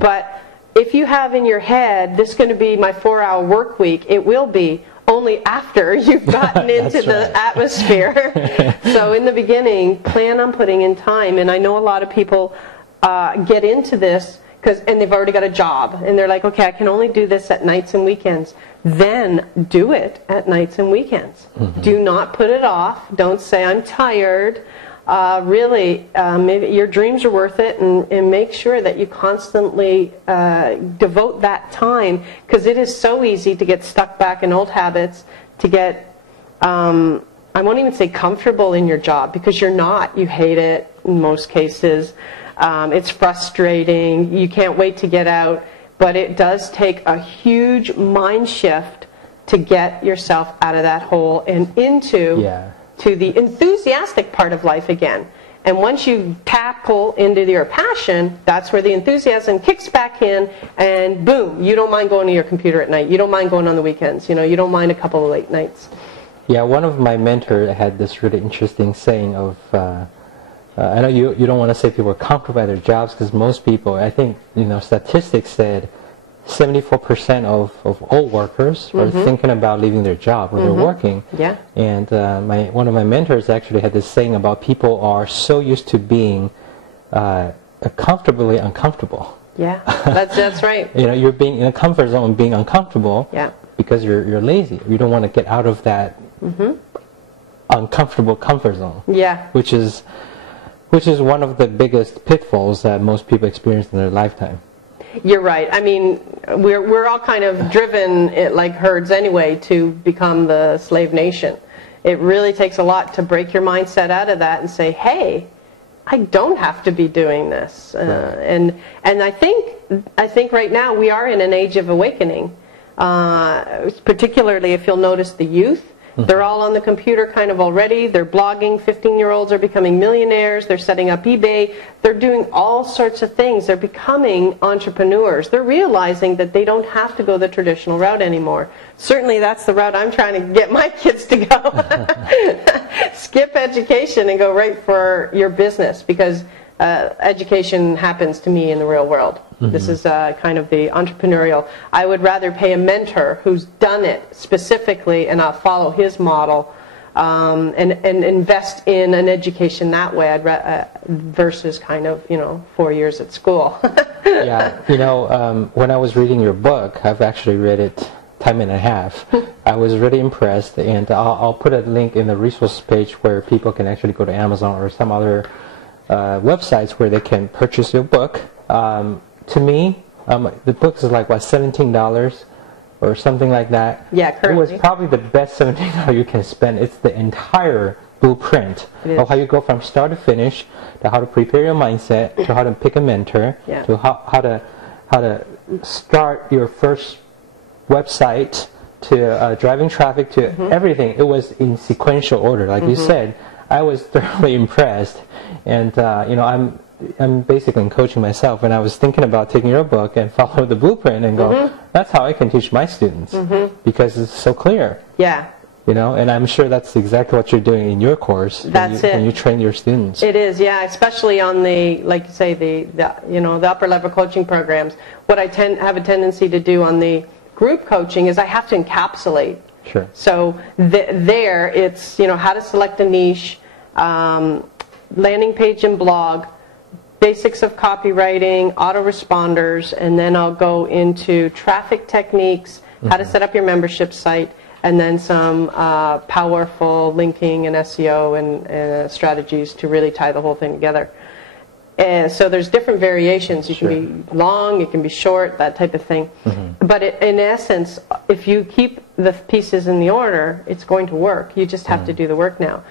But if you have in your head, this is going to be my 4-hour work week, it will be only after you've gotten into the atmosphere. So in the beginning, plan on putting in time. And I know a lot of people get into this and they've already got a job. And they're like, okay, I can only do this at nights and weekends. Then do it at nights and weekends. Do not put it off. Don't say, I'm tired. Really, maybe your dreams are worth it, and make sure that you constantly devote that time, because it is so easy to get stuck back in old habits, to get, I won't even say comfortable in your job, because you're not. You hate it in most cases. It's frustrating. You can't wait to get out, but it does take a huge mind shift to get yourself out of that hole and into to the enthusiastic part of life again. And once you tackle into your passion, that's where the enthusiasm kicks back in, and boom, you don't mind going to your computer at night. You don't mind going on the weekends. You know, you don't mind a couple of late nights. Yeah, one of my mentors had this really interesting saying of, I know you don't want to say people are comfortable at their jobs, because most people, I think, statistics said 74% of all workers are thinking about leaving their job when they're working. Yeah. And one of my mentors actually had this saying about people are so used to being comfortably uncomfortable. Yeah, that's right. You're being in a comfort zone, being uncomfortable because you're lazy. You don't want to get out of that uncomfortable comfort zone. Yeah. Which is one of the biggest pitfalls that most people experience in their lifetime. You're right. I mean, we're all kind of driven like herds anyway to become the slave nation. It really takes a lot to break your mindset out of that and say, hey, I don't have to be doing this. And I think right now we are in an age of awakening, particularly if you'll notice the youth. They're all on the computer kind of already. They're blogging. 15-year-olds are becoming millionaires. They're setting up eBay. They're doing all sorts of things. They're becoming entrepreneurs. They're realizing that they don't have to go the traditional route anymore. Certainly that's the route I'm trying to get my kids to go. Skip education and go right for your business, because education happens to me in the real world. This is kind of the entrepreneurial. I would rather pay a mentor who's done it specifically, and I'll follow his model, and invest in an education that way, versus kind of 4 years at school. Yeah, when I was reading your book, I've actually read it time and a half. I was really impressed, and I'll put a link in the resource page where people can actually go to Amazon or some other websites where they can purchase your book. To me, the book is like, what, $17 or something like that? Yeah, currently. It was probably the best $17 you can spend. It's the entire blueprint of how you go from start to finish, to how to prepare your mindset, to how to pick a mentor, to how to start your first website, to driving traffic, to everything. It was in sequential order, like you said. I was thoroughly impressed, and I'm basically coaching myself, and I was thinking about taking your book and follow the blueprint and go, that's how I can teach my students, because it's so clear. Yeah. And I'm sure that's exactly what you're doing in your course. When you train your students. It is, yeah, especially on the, like you say, the upper level coaching programs. What I have a tendency to do on the group coaching is I have to encapsulate. Sure. So there it's, how to select a niche, landing page and blog, basics of copywriting, autoresponders, and then I'll go into traffic techniques, how to set up your membership site, and then some powerful linking and SEO and strategies to really tie the whole thing together. And so there's different variations. You can be long, it can be short, that type of thing. But in essence, if you keep the pieces in the order, it's going to work. You just have to do the work now.